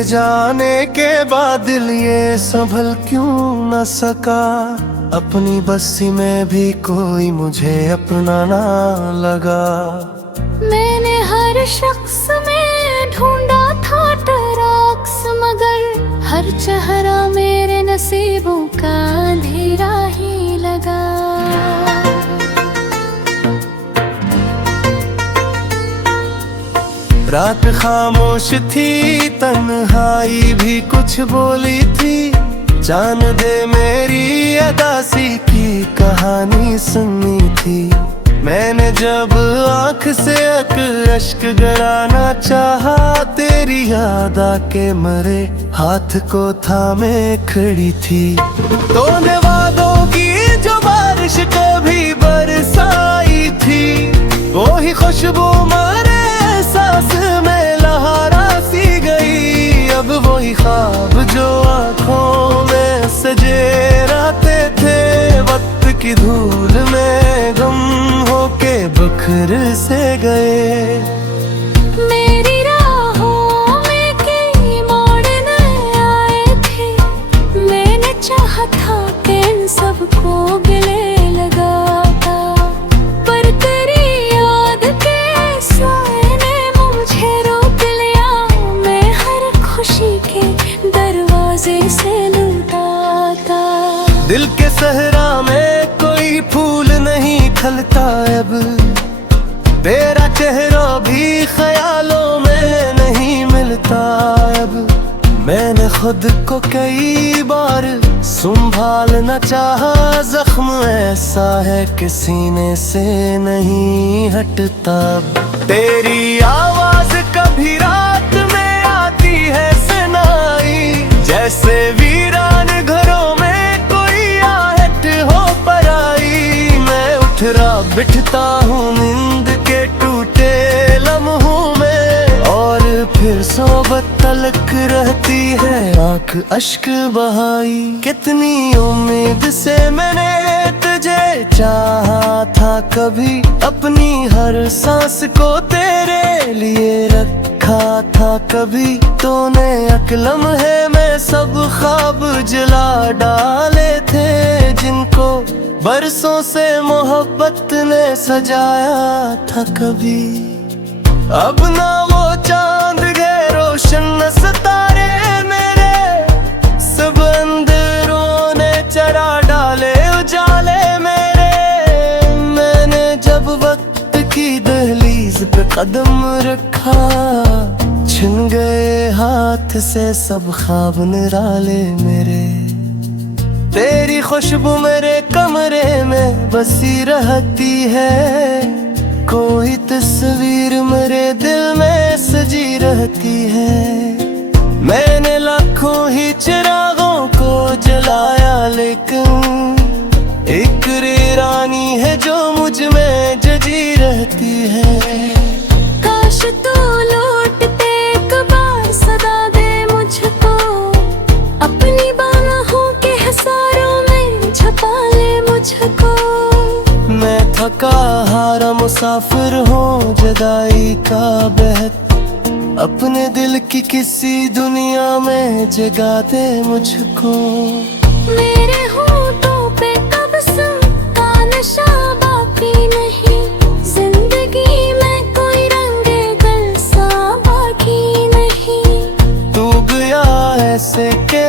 तेरे जाने के बाद दिल ये संभल क्यों न सका। अपनी बस्ती में भी कोई मुझे अपना ना लगा। मैंने हर शख्स में ढूंढा था टराक्स, मगर हर चेहरा मेरे नसीबों का अंधेरा ही लगा। रात खामोश थी, तन्हाई भी कुछ बोली थी। जान दे मेरी अदासी की कहानी सुनी थी। मैंने जब आँख से अश्क गड़ाना चाहा, तेरी याद आके मरे हाथ को थामे खड़ी थी। तूने वादों की जो बारिश कभी बरसाई थी, वो ही खुशबू मारे सांस में लहरा सी गई। अब वही ख्वाब जो आँखों में सजे रहते थे, वक्त की धूल में गम होके बिखर से गए। मेरी राहों में कई मोड़ नए आए थे, मैंने चाहा था कि इन सबको गले लगाता, पर तेरी याद के साए ने मुझे रोक लिया। मैं हर खुशी के दरवाजे से लुटाता। दिल के सहरा में कोई फूल नहीं खलता अब, तेरा चेहरा भी ख्यालों में नहीं मिलता अब। मैंने खुद को कई बार संभालना चाहा, जख्म ऐसा है कि सीने से नहीं हटता। तेरी आवाज कभी रात में आती है सुनाई, जैसे वीरान घरों में कोई आहट हो पराई। मैं उठ रहा बिठता हूँ नींद के टूटे लम्हों में, और फिर सोबत तलक रहती है आंख अश्क बहाई। कितनी उम्मीद से मैंने तुझे चाहा था, कभी अपनी हर सांस को तेरे लिए रखा था। कभी तूने अकलम है मैं सब ख्वाब जला डाले थे, जिनको बरसों से मोहब्बत ने सजाया था कभी। अब ना वो चांद गए रोशन न सितारे मेरे, सब अंधेरों ने चरा डाले उजाले मेरे। मैंने जब वक्त की दहलीज पे कदम रखा, छिन गए हाथ से सब ख्वाब निराले मेरे। तेरी खुशबू मेरे कमरे में बसी रहती है, कोई तस्वीर मेरे दिल में सजी रहती है। मैंने लाखों ही चिरागों को जलाया, लेकिन एक रानी है जो मुझ में जजी रहती है। काश तू लौटते एक बार सदा दे मुझको, अपनी बाहों के हसारों में छुपा ले मुझको। मैं थका हारा मुसाफिर हूँ जुदाई का बहत, अपने दिल की किसी दुनिया में जगा दे मुझको। मेरे होठों पे कब का नशा बाकी नहीं, जिंदगी में कोई रंगे गल सा बाकी नहीं। तू गया ऐसे के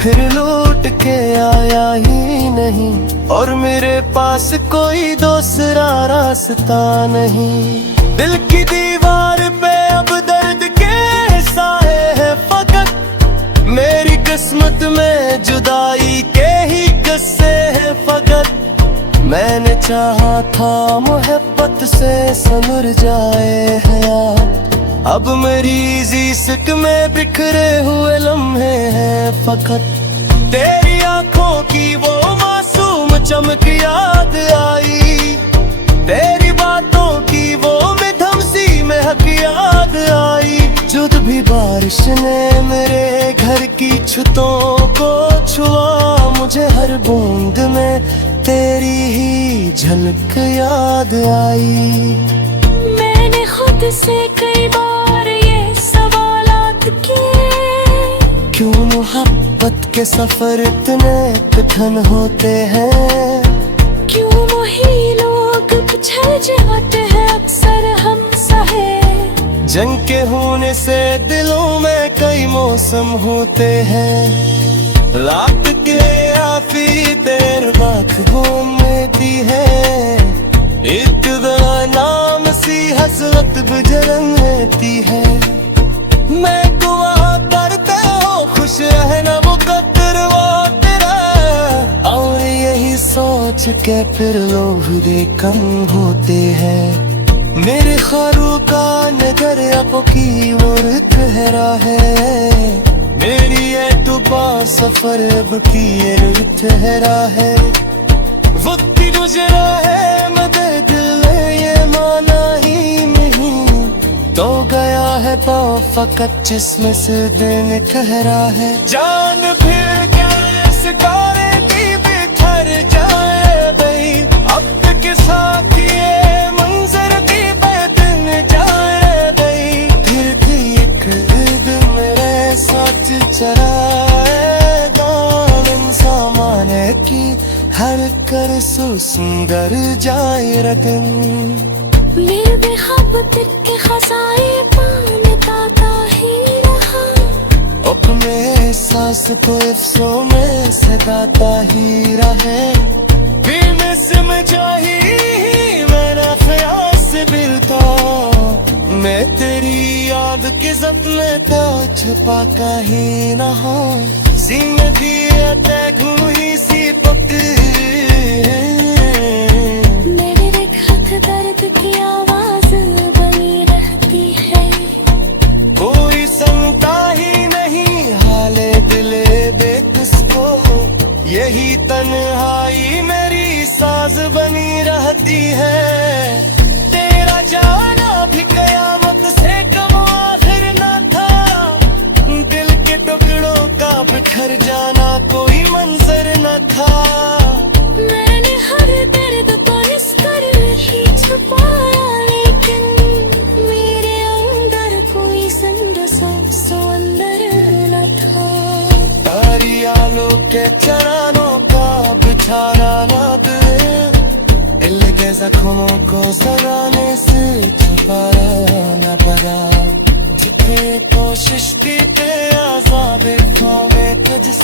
फिर लौट के आया ही नहीं, और मेरे पास कोई दूसरा रास्ता नहीं। दिल की दीवार पे अब दर्द के साए हैं फकत, मेरी किस्मत में जुदाई के ही किस्से हैं फकत। मैंने चाहा था मोहब्बत से संवर जाए हयात, अब मेरी इश्क में बिखरे हुए लम्हे हैं फकत। तेरी आंखों की वो मासूम चमक याद आई, तेरी बातों की वो मिधम सी महक याद आई। जुद भी बारिश ने मेरे घर की छतों को छुआ, मुझे हर बूंद में तेरी ही झलक याद आई। मैंने खुद से कई बार ये सवालात किए, क्यों मोहब्बत के सफर इतने कठिन होते हैं, क्यों वही लोग पिछड़ जाते हैं अक्सर हम सहे। जंग के होने से दिलों में कई मौसम होते हैं, रात के आफी तेर बाख घूमती है, एक नाम सी हसरत गुजरन रहती है। मैं दुआ करते हो खुश रहना मुकद्दर वो तेरा, और यही सोच के फिर लोग भी कम होते हैं। मेरे ख्वाबों का नगर अब की ओर ठहरा है, मेरी ये तुबा सफर अब की ये ठहरा है। वक्त गुजरा है मगर दिल ने ये माना ही नहीं, तो गया है पाँव फकत जिसमें से दिन ठहरा है। जान फिर क्या सितारे की बिखर जाए भाई, अब के साथ ये मंजर की बेदिन जाए भाई, फिर भी एक दिन मेरे साथ चराए दामन सामाने की, हर कर सो सुंदर जाए रगन। मेरे बेखबर के खजाए पानी ताता ही रहा, अपने सांस तो अफसों में सदाता ही रहे। बेमिस में जाही मेरा ख्यास बिलता, मैं तेरी याद के सपने तो छुपा का ही न हो, सीने दिए तैगू ही सी पकड़। मेरे रेखत दर्द की आवाज बनी रहती है, कोई सुनता ही नहीं हाले दिले बेकस को, यही तन्हाई मेरी साज बनी रहती है। तेरा जाना भी कयामत से कम आखिर न था, दिल के टुकड़ों का बिखर जाना कोई मंजर न था। मैंने हर दर्द को इस कर ही छुपाया, लेकिन मेरे अंदर कोई जिंदा सो अंदर न था। तारी आलो के चरणों का बिछाना ना दिल के जख्मों को सराने से छुपाया न पड़ा, जितनी कोशिश की ते आजाद खो में तुझसे।